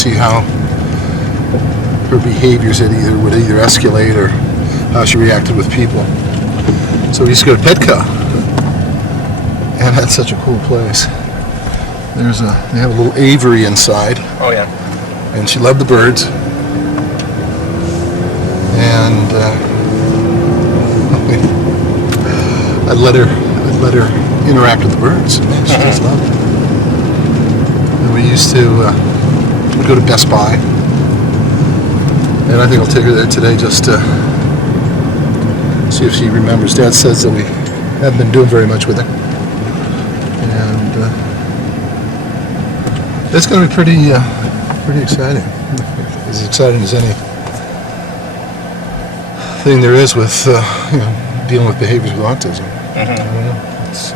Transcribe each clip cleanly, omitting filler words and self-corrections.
see how her behaviors would either escalate or how she reacted with people. So we used to go to Petco, and that's such a cool place. They have a little aviary inside. Oh yeah. And she loved the birds. And I'd let her interact with the birds. Man, she just loved it. And we used to we'd go to Best Buy, and I think I'll take her there today just to see if she remembers. Dad says that we haven't been doing very much with her, and it's going to be pretty exciting. As exciting as any thing there is with dealing with behaviors with autism. I don't know. It's,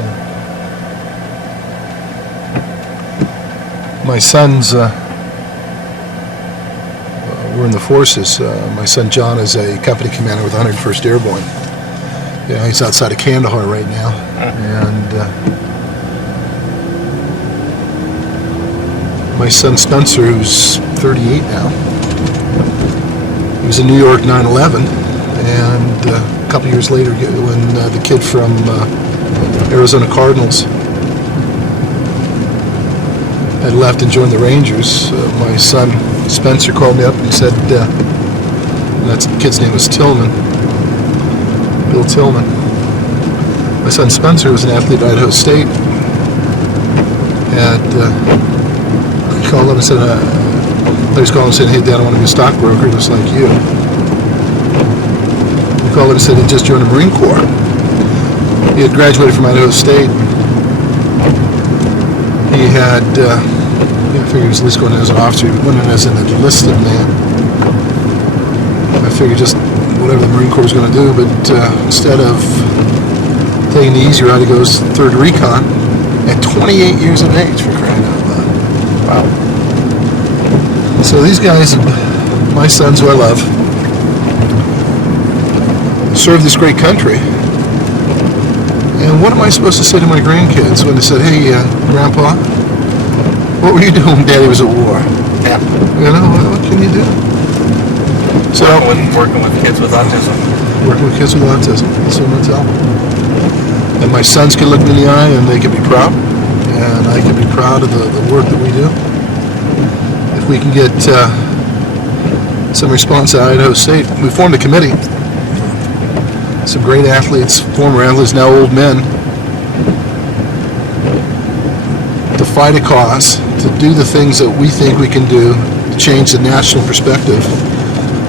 my sons were in the forces. My son John is a company commander with 101st Airborne. Yeah, he's outside of Kandahar right now, and my son Spencer, who's 38 now, he was in New York 9/11, and a couple years later, when the kid from Arizona Cardinals had left and joined the Rangers, my son Spencer called me up and he said, and that kid's name was Tillman, Bill Tillman. My son Spencer was an athlete at Idaho State, and he called up and said, he was calling and saying, "Hey Dad, I want to be a stockbroker just like you." He called up and said he just joined the Marine Corps. He had graduated from Idaho State. He had, I figured he was at least going in as an officer. He went in as an enlisted man. I figured just whatever the Marine Corps was going to do, but instead of taking the easy route, he goes 3rd Recon at 28 years of age, for crying out loud. Wow. So these guys, my sons who I love, serve this great country. And what am I supposed to say to my grandkids when they said, "Hey, Grandpa, what were you doing when Daddy was at war?" Yeah. You know, what can you do? So Working with kids with autism. Working with kids with autism. That's what I'm going to tell them. And my sons can look me in the eye and they can be proud. And I can be proud of the work that we do. If we can get some response at Idaho State, we formed a committee. Some great athletes, former athletes, now old men, to fight a cause, to do the things that we think we can do to change the national perspective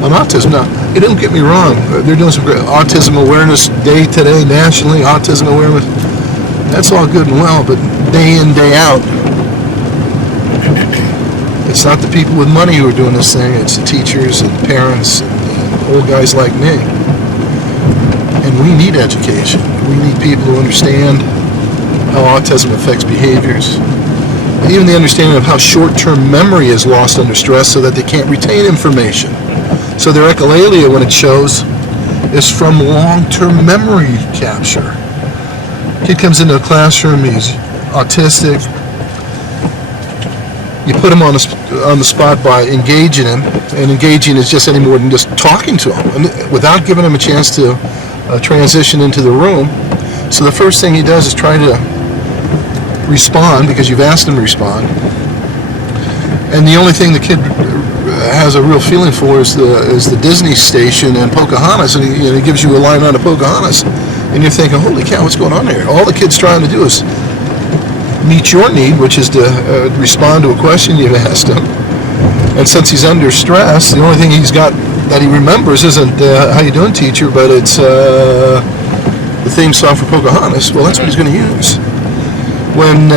on autism. Now, don't get me wrong, they're doing some great Autism Awareness Day today, nationally, autism awareness. That's all good and well, but day in, day out, it's not the people with money who are doing this thing, it's the teachers and parents and old guys like me. And we need education. We need people who understand how autism affects behaviors. And even the understanding of how short-term memory is lost under stress so that they can't retain information. So their echolalia, when it shows, is from long-term memory capture. Kid comes into a classroom, he's autistic. You put him on the spot by engaging him, and engaging is just any more than just talking to him, and without giving him a chance to transition into the room. So the first thing he does is try to respond because you've asked him to respond, and the only thing the kid has a real feeling for is the Disney station and Pocahontas, and he gives you a line on the Pocahontas, and you're thinking, holy cow, what's going on here? All the kid's trying to do is meet your need, which is to respond to a question you've asked him. And since he's under stress, the only thing he's got that he remembers isn't how you doing, teacher, but it's the theme song for Pocahontas. Well, that's what he's going to use. When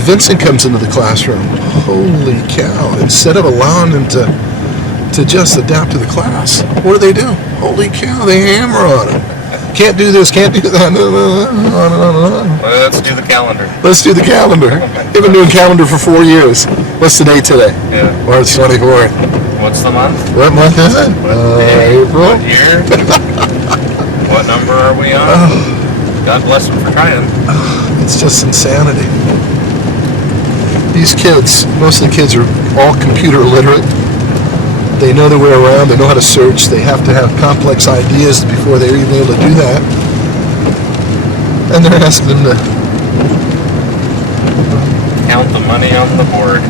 Vincent comes into the classroom, holy cow, instead of allowing him to just adapt to the class, what do? Holy cow, they hammer on him. Can't do this, can't do that, on and on and on. Well, let's do the calendar. Let's do the calendar. They've been doing calendar for 4 years. What's the date today? Yeah. March 24th. What's the month? What month is it? April. What year? What number are we on? God bless them for trying. It's just insanity. These kids, most of the kids are all computer literate. They know their way around. They know how to search. They have to have complex ideas before they're even able to do that. And they're asking them to Count the money on the board.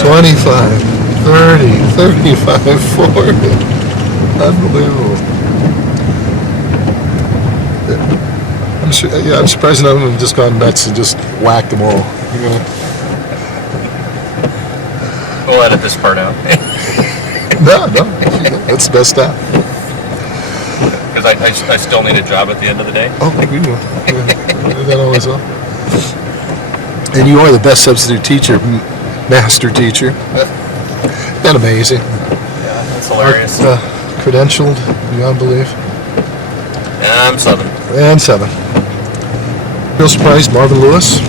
25, 30, 35, 40. Unbelievable. I'm surprised none of them have just gone nuts and just whacked them all. We'll edit this part out. No, that's the best stuff. Because I still need a job at the end of the day. Oh, we will. That always will. And you are the best substitute teacher, master teacher. Isn't that amazing? Yeah, that's hilarious. Credentialed beyond belief. And I'm Southern. And 7. Real surprised, Marvin Lewis.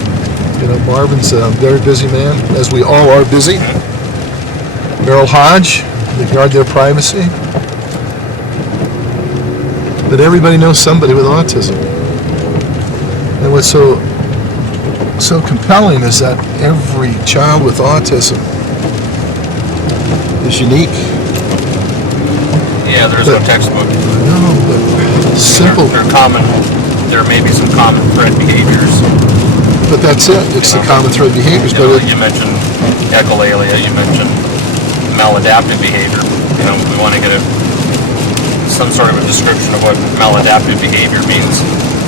Marvin's a very busy man, as we all are busy. Merrill Hodge, they guard their privacy. But everybody knows somebody with autism. And what's so compelling is that every child with autism is unique. Yeah, there's no textbook. No, but simple. They're common. There may be some common thread behaviors. But that's it. It's the common thread behaviors. You mentioned echolalia. You mentioned maladaptive behavior. We want to get some sort of a description of what maladaptive behavior means.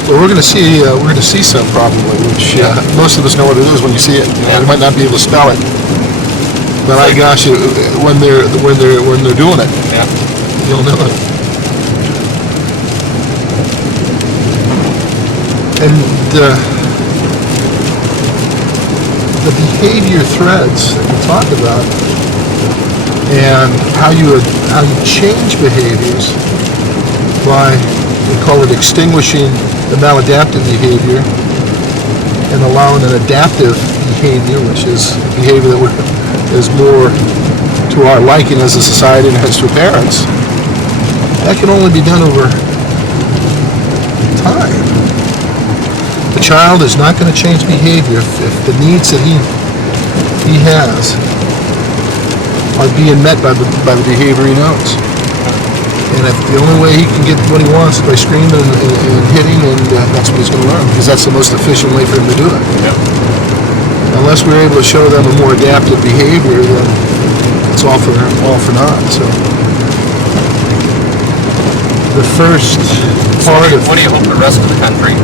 Well, we're going to see some probably, which most of us know what it is when you see it. You might not be able to spell it, but my gosh, when they're doing it, you'll know it. And the behavior threads that we talk about, and how you change behaviors by, we call it extinguishing the maladaptive behavior and allowing an adaptive behavior, which is behavior that is more to our liking as a society and as to parents. That can only be done over time. The child is not going to change behavior if the needs that he has are being met by the behavior he knows. And if the only way he can get what he wants is by screaming and hitting, and that's what he's going to learn, because that's the most efficient way for him to do it. Yeah. Unless we're able to show them a more adaptive behavior, then it's all for naught. So the first part of what do you hope the rest of the country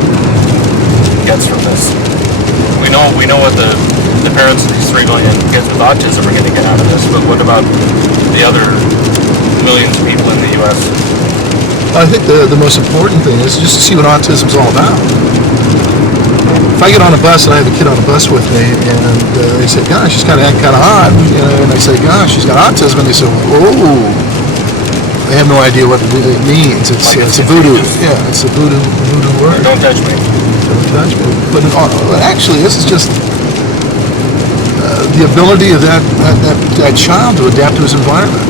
gets from this? We know what the parents of these 3 million kids with autism are going to get out of this, but what about the other millions of people in the U.S.? I think the most important thing is just to see what autism's all about. If I get on a bus and I have a kid on a bus with me, and they say, "Gosh, she's kind of acting kind of odd," and I say, "Gosh, she's got autism," and they say, "Whoa." They have no idea what it means. It's a voodoo. Yeah, it's a voodoo word. Don't judge me. Don't judge me. But actually, this is just the ability of that child to adapt to his environment.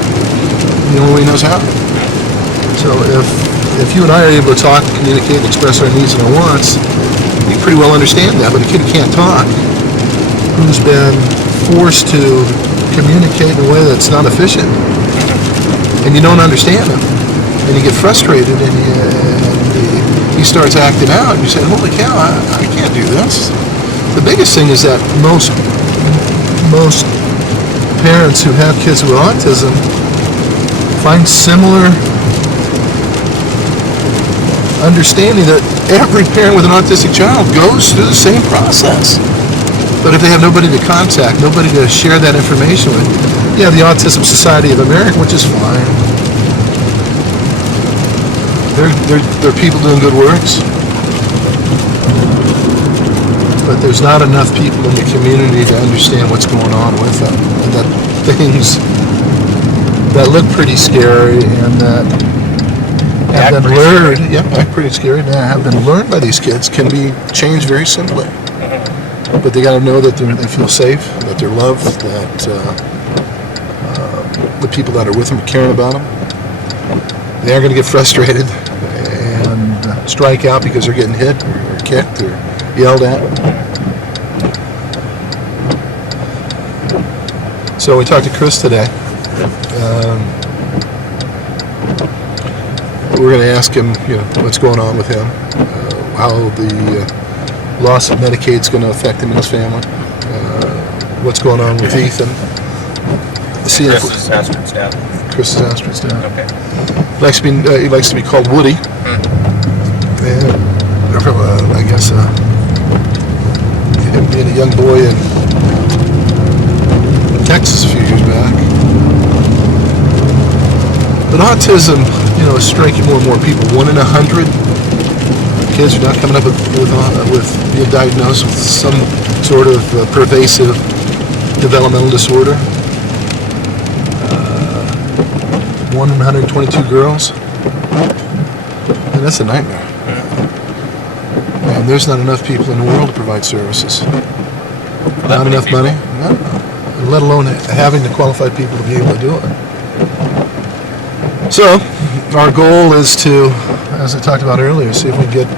The only way he knows how. So if you and I are able to talk, communicate, and express our needs and our wants, you pretty well understand that. But a kid who can't talk, who's been forced to communicate in a way that's not efficient, and you don't understand him, and you get frustrated, and he starts acting out, and you say, "Holy cow, I can't do this." The biggest thing is that most parents who have kids with autism find similar understanding that every parent with an autistic child goes through the same process. But if they have nobody to contact, nobody to share that information with, you have the Autism Society of America, which is fine. They're people doing good works. But there's not enough people in the community to understand what's going on with them. And that things that look pretty scary and that have been learned, pretty scary, that have been learned by these kids can be changed very simply. But they got to know that they feel safe, that they're loved, that the people that are with them are caring about them. They are going to get frustrated and strike out because they're getting hit or kicked or yelled at. So we talked to Chris today. We're going to ask him, what's going on with him, how the loss of Medicaid is going to affect him and his family, what's going on with Ethan. Chris is Astrid's dad. Chris is Astrid's dad. Okay. He likes to be called Woody. And from, I guess, him being a young boy in Texas a few years back. But autism, is striking more and more people. 1 in 100 kids are now coming up with being diagnosed with some sort of pervasive developmental disorder. 1 in 122 girls. And that's a nightmare. And there's not enough people in the world to provide services. Not enough money. No. Let alone having the qualified people to be able to do it. So, our goal is to, as I talked about earlier, see if we can get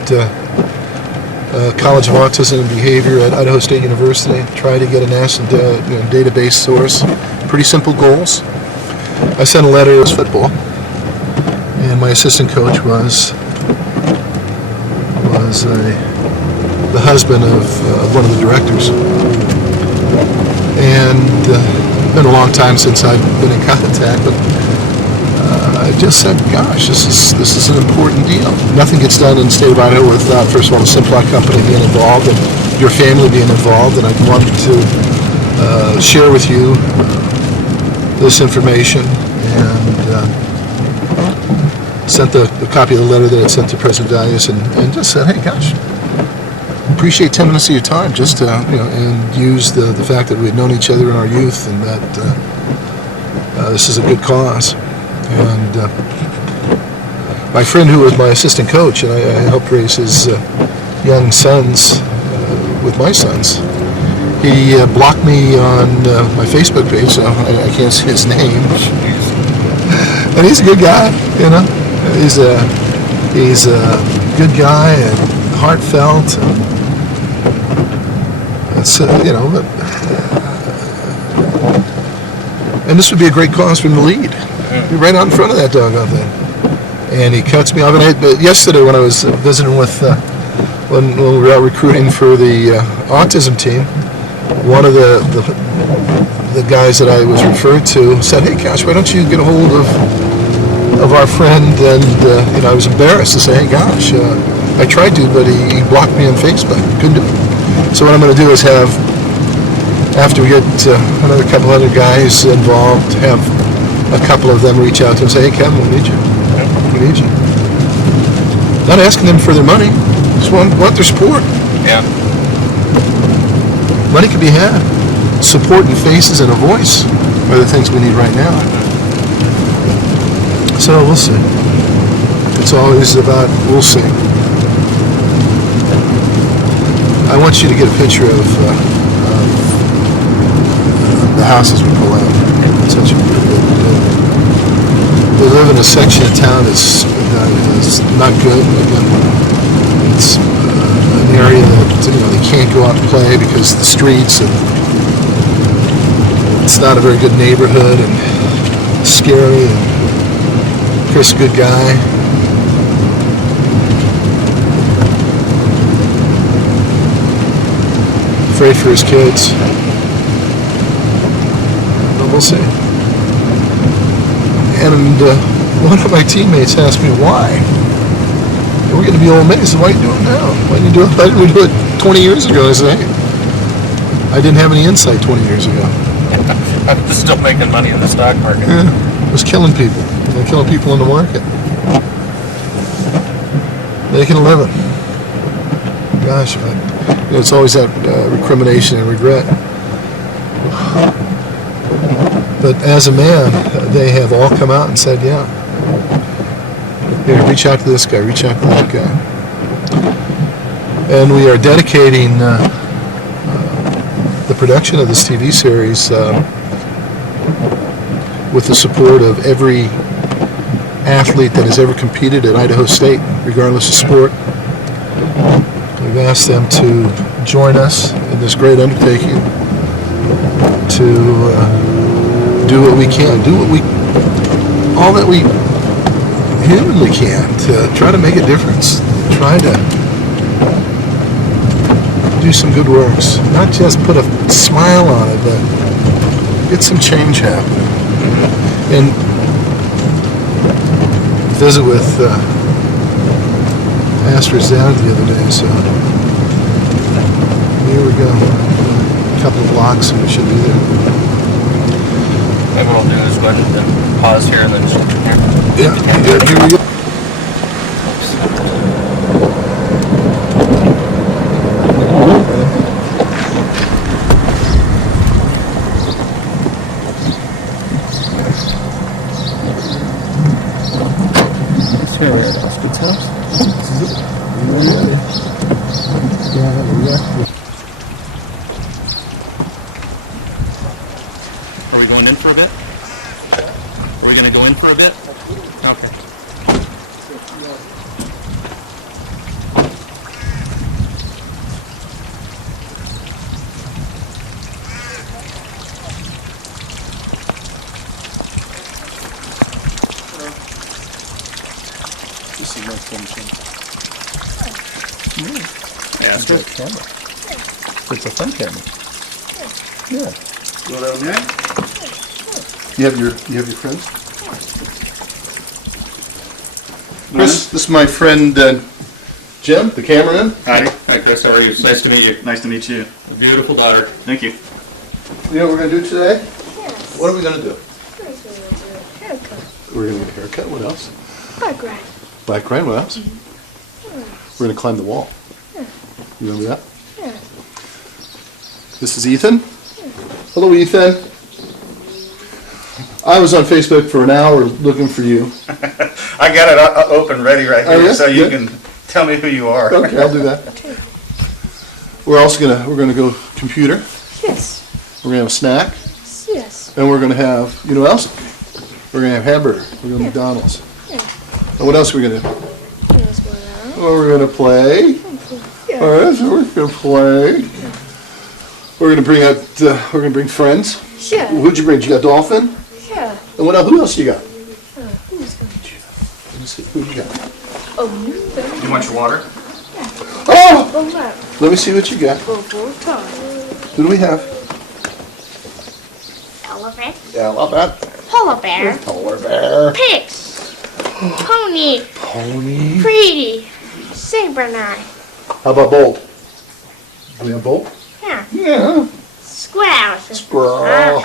College of Autism and Behavior at Idaho State University, try to get a national database source. Pretty simple goals. I sent a letter. It was football, and my assistant coach was the husband of one of the directors. And it's been a long time since I've been in contact, but I just said, gosh, this is an important deal. Nothing gets done in the state of Idaho without, first of all, the Simplot company being involved and your family being involved, and I wanted to share with you this information, and sent the copy of the letter that I sent to President Darius, and just said, hey, gosh, appreciate 10 minutes of your time just to, and use the fact that we had known each other in our youth, and that this is a good cause. And my friend who was my assistant coach, and I helped raise his young sons with my sons, he blocked me on my Facebook page, so I can't see his name. And he's a good guy, He's a good guy and heartfelt. And this would be a great cause for him to lead. Be right out in front of that doggone thing. And he cuts me off. And yesterday when I was visiting with, when we were out recruiting for the autism team, one of the guys that I was referred to said, hey, gosh, why don't you get a hold of our friend? And I was embarrassed to say, hey, gosh, I tried to, but he blocked me on Facebook. Couldn't do it. So what I'm going to do is have, after we get another couple other guys involved, have a couple of them reach out to him and say, hey, Kevin, we need you. We need you. Not asking them for their money. Just want their support. Yeah. Money can be had. Support and faces and a voice are the things we need right now. So we'll see. It's always about we'll see. I want you to get a picture of the houses we pull out. It's such a beautiful building. We live in a section of town that's not good. Again, it's an area that they can't go out and play because the streets, and it's not a very good neighborhood and scary. And Chris, a good guy. Afraid for his kids. But we'll see. And one of my teammates asked me why. We're going to be old men. He said, why are you doing it now? Why didn't you do it? Why didn't we do it 20 years ago? I said, hey, I didn't have any insight 20 years ago. I'm still making money in the stock market. Yeah, it was killing people. Killing people in the market. Making a living. Gosh, it's always that recrimination and regret. But as a man, they have all come out and said, yeah, here, reach out to this guy, reach out to that guy. And we are dedicating the production of this TV series with the support of every athlete that has ever competed at Idaho State, regardless of sport. We've asked them to join us in this great undertaking to do what we can, all that we humanly can to try to make a difference, try to do some good works, not just put a smile on it, but get some change happening. And visit with Astrid's dad the other day, so here we go. A couple of blocks and we should be there. Maybe what I'll do is go ahead and pause here and then just continue. Yeah, good. Here we go. Astrid's house. Are we going in for a bit? Are we going to go in for a bit? Okay. You see my phone? Yeah, It's a camera. It's a fun camera. Yeah. Go down there. You have your friends? Chris, this is my friend Jim, the cameraman. Hi. Hi Chris, how are you? Nice to meet you. Nice to meet you. A beautiful daughter. Thank you. You know what we're going to do today? Yes. What are we going to do? Haircut. We're going to get a haircut. What else? Bike ride. Bike ride. What else? We're going to climb the wall. You remember that? Yeah. This is Ethan. Hello, Ethan. I was on Facebook for an hour looking for you. I got it open, ready right Oh, here, yeah? so you Good. can tell me who you are. Okay, I'll do that. We're gonna go computer. Yes. We're gonna have a snack, Yes. and we're gonna have, you know what else? We're gonna have hamburger. We're gonna have McDonald's. Yeah. And what else are we gonna do? Yes, well, Well, we're gonna play. yeah. All right, so we're gonna play. We're gonna bring out. We're gonna bring friends. Yeah. Who'd you bring? You got Dolphin. Yeah. And what else? Who else you got? Who's going to? Let me see. Who you got? Oh, You want your water? Oh! go left. Let me see what you got. Go full time. Who do we have? Elephant. Elephant. Polar bear. Polar bear. Pigs. Pony. Pony. Pretty. Saber knife. How about Bolt? Do we have Bolt? Yeah. Yeah. Squirrels. Squirrel.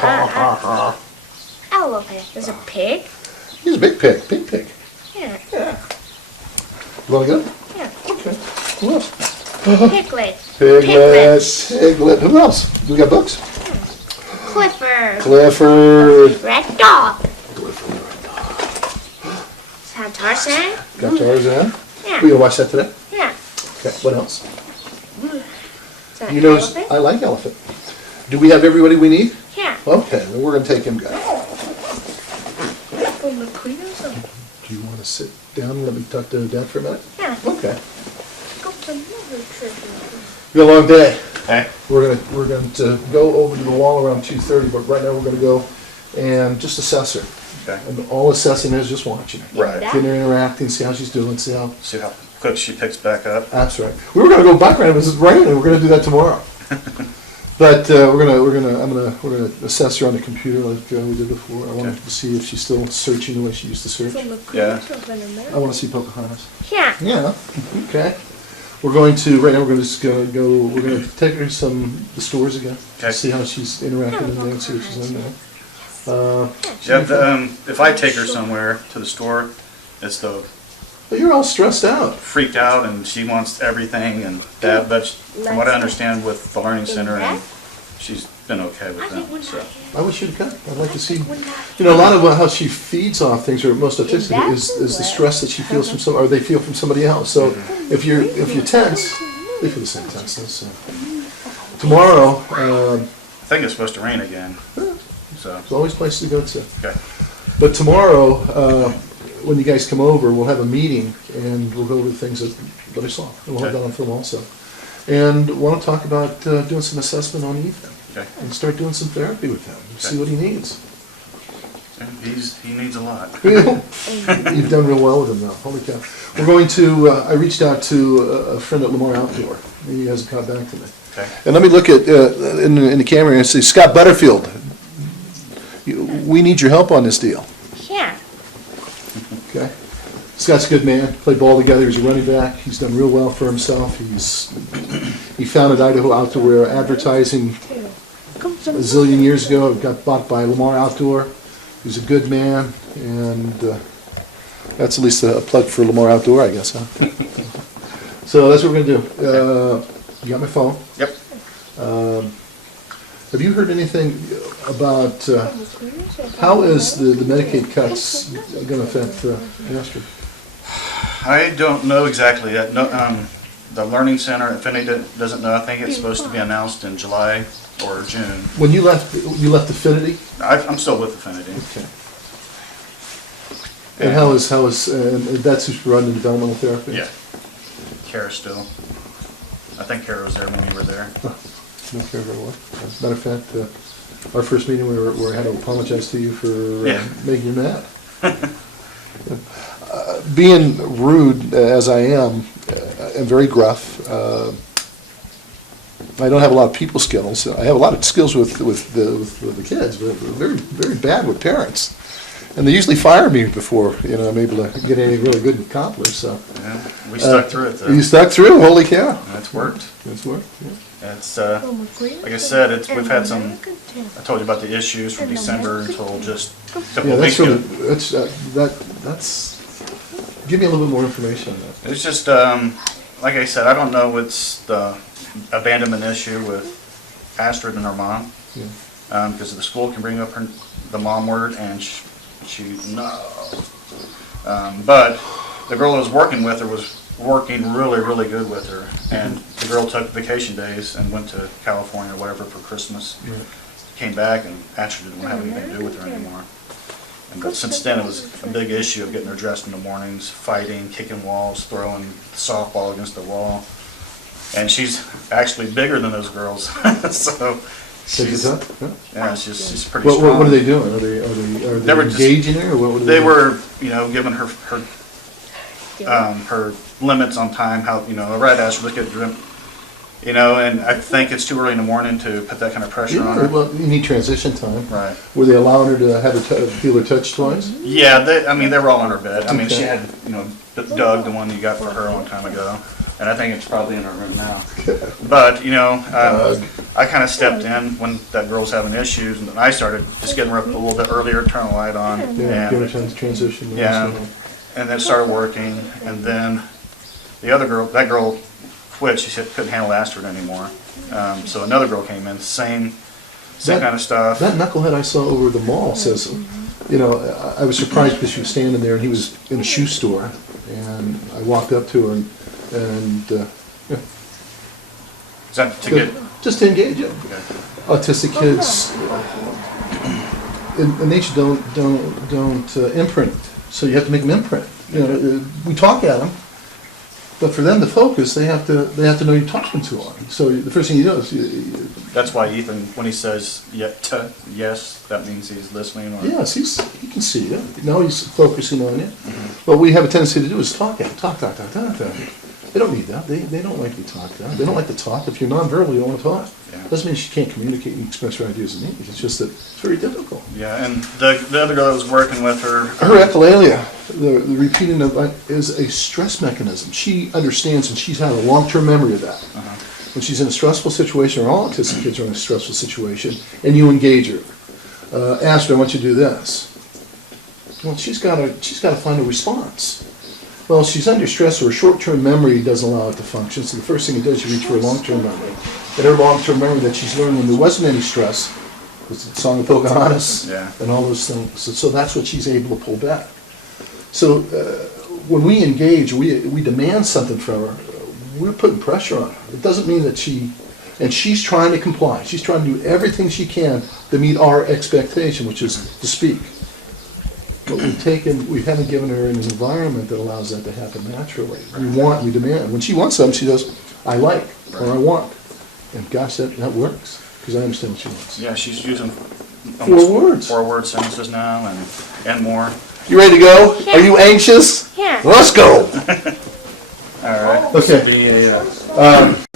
Elephant. There's a pig. He's a big pig. Big pig. Yeah. Yeah. You want to go? Yeah. Okay. Who else? Piglet. Piglet. Piglet. Who else? We got books? Clifford. Clifford. Red dog. Clifford. Is that Tarzan? Got Tarzan. Yeah. We gonna watch that today? Yeah. Okay. What else? Is that You know, elephant? I like elephant. Do we have everybody we need? Yeah. Okay. Then we're gonna take him, guys. From the queen or something? Do you want to sit down and let me talk to Dad for a minute? Yeah. Okay. Go to another trip. We got a long day. Okay. We're going to go over to the wall around 2:30, but right now we're going to go and just assess her. Okay. And all assessing is just watching her. Right. Getting her interacting, see how she's doing, see how. See how quick she picks back up. That's right. We were going to go bike riding, but it's raining. We're going to do that tomorrow. But we're gonna assess her on the computer like we did before. I wanted Okay. to see if she's still searching the way she used to search. From the queen Yeah. or something in there? I want to see Pocahontas. Yeah. Yeah. Okay. We're going to right now. We're going to go. We're going to take her to the stores again. Okay. See how she's interacting in there and see what she's in there. Yeah, if I take her somewhere to the store, it's the But you're all stressed out. freaked out and she wants everything and that. But from what I understand with the learning center, and she's been okay with them. So I wish you'd come. I'd like to see. You know, a lot of how she feeds off things, or most autistic, is the stress that she feels from or they feel from somebody else. So if you're tense, they feel the same tenseness. So. Tomorrow, I think it's supposed to rain again. So there's always places to go to. okay. But tomorrow, when you guys come over, we'll have a meeting and we'll go over the things that I saw. And we'll have that on film also. And want to talk about doing some assessment on Ethan Okay. and start doing some therapy with him. See what he needs. He needs a lot. You've done real well with him now. Holy cow. We're going to, I reached out to a friend at Lamar Outdoor. He hasn't got back to me. Okay. And let me look at, in the camera and say, Scott Butterfield, we need your help on this deal. Yeah. Okay? Scott's a good man. Played ball together. He's a running back. He's done real well for himself. He founded Idaho Outdoor Advertising a zillion years ago. It got bought by Lamar Outdoor. He's a good man, and that's at least a plug for Lamar Outdoor, I guess, huh? So that's what we're gonna do. You got my phone. Yep. Have you heard anything about how is the Medicaid cuts gonna affect Astrid? I don't know exactly yet. No, the Learning Center, if any doesn't know, I think it's supposed to be announced in July or June. When you left Affinity? I'm still with Affinity. Okay. And how is that's who's running developmental therapy? Yeah. Kara still. I think Kara was there when you were there. No care very well. As a matter of fact, our first meeting, we had to apologize to you for making you mad. Being rude as I am, and very gruff, I don't have a lot of people skills. I have a lot of skills with the kids, but very, very bad with parents. And they usually fire me before, I'm able to get anything really good accomplished, so. Yeah, we stuck through it though. You stuck through, holy cow. That's worked. That's worked, yeah. It's, like I said, we've had some, I told you about the issues from December until just a couple Yeah, of weeks that's ago. that's, give me a little bit more information on that. It's just, like I said, I don't know what's the abandonment issue with Astrid and her mom. Yeah. Because the school can bring up the mom word and no. But the girl I was working with her was working really, really good with her. And the girl took vacation days and went to California or whatever for Christmas. Right. Came back and Astrid didn't have anything to do with her anymore. But since then, it was a big issue of getting her dressed in the mornings, fighting, kicking walls, throwing softball against the wall. And she's actually bigger than those girls, so she's she's pretty strong. What are they doing? Are they They were just- engaging her, or what? They were, giving her her limits on time. How right as look at drink, and I think it's too early in the morning to put that kind of pressure on her. Well, you need transition time. Right. Were they allowing her to have feel her touch toys? Yeah, they were all on her bed. I mean, she Okay. had, Doug, the one you got for her a long time ago, and I think it's probably in her room now. But, I kind of stepped in when that girl was having issues, and then I started just getting her up a little bit earlier, turn the light on, Yeah, give her and, time to transition. yeah, and then it started working, and then the other girl, that girl quit. She said couldn't handle Astrid anymore. So another girl came in, same kind of stuff. That knucklehead I saw over the mall says, I was surprised because she was standing there and he was in a shoe store, and I walked up to her and Is that to get? just to engage it. Okay. Autistic kids in nature don't imprint, so you have to make them imprint. We talk at them, but for them to focus, they have to know you're talking to them. So the first thing you do is That's why Ethan, when he says yes, that means he's listening. Or yes, he can see you. Now he's focusing on you. What we have a tendency to do is talk at them, talk. They don't need that. They don't like to be talked at. They don't like to talk. If you're nonverbal, you don't want to talk. Yeah. Doesn't mean she can't communicate and express her ideas and needs. It's just that it's very difficult. Yeah, and the other girl that was working with her. Her echolalia, the repeating of is a stress mechanism. She understands, and she's had a long-term memory of that. When she's in a stressful situation, or all autistic kids are in a stressful situation, and you engage her. Astrid, I want you to do this. Well, she's got to find a response. Well, she's under stress, or her short-term memory doesn't allow it to function. So the first thing it does, you reach for a long-term memory. And her long-term memory that she's learned when there wasn't any stress was the Song of Pocahontas and all those things. So that's what she's able to pull back. So when we engage, we demand something from her. We're putting pressure on her. It doesn't mean that she's trying to comply. She's trying to do everything she can to meet our expectation, which is to speak. But we haven't given her an environment that allows that to happen naturally. We demand. When she wants something, she goes, I like, or I want. And gosh, that works, because I understand what she wants. Yeah, she's using almost words. 4-word sentences now and more. You ready to go? Are you anxious? Here. Let's go. All right. Okay. Be a,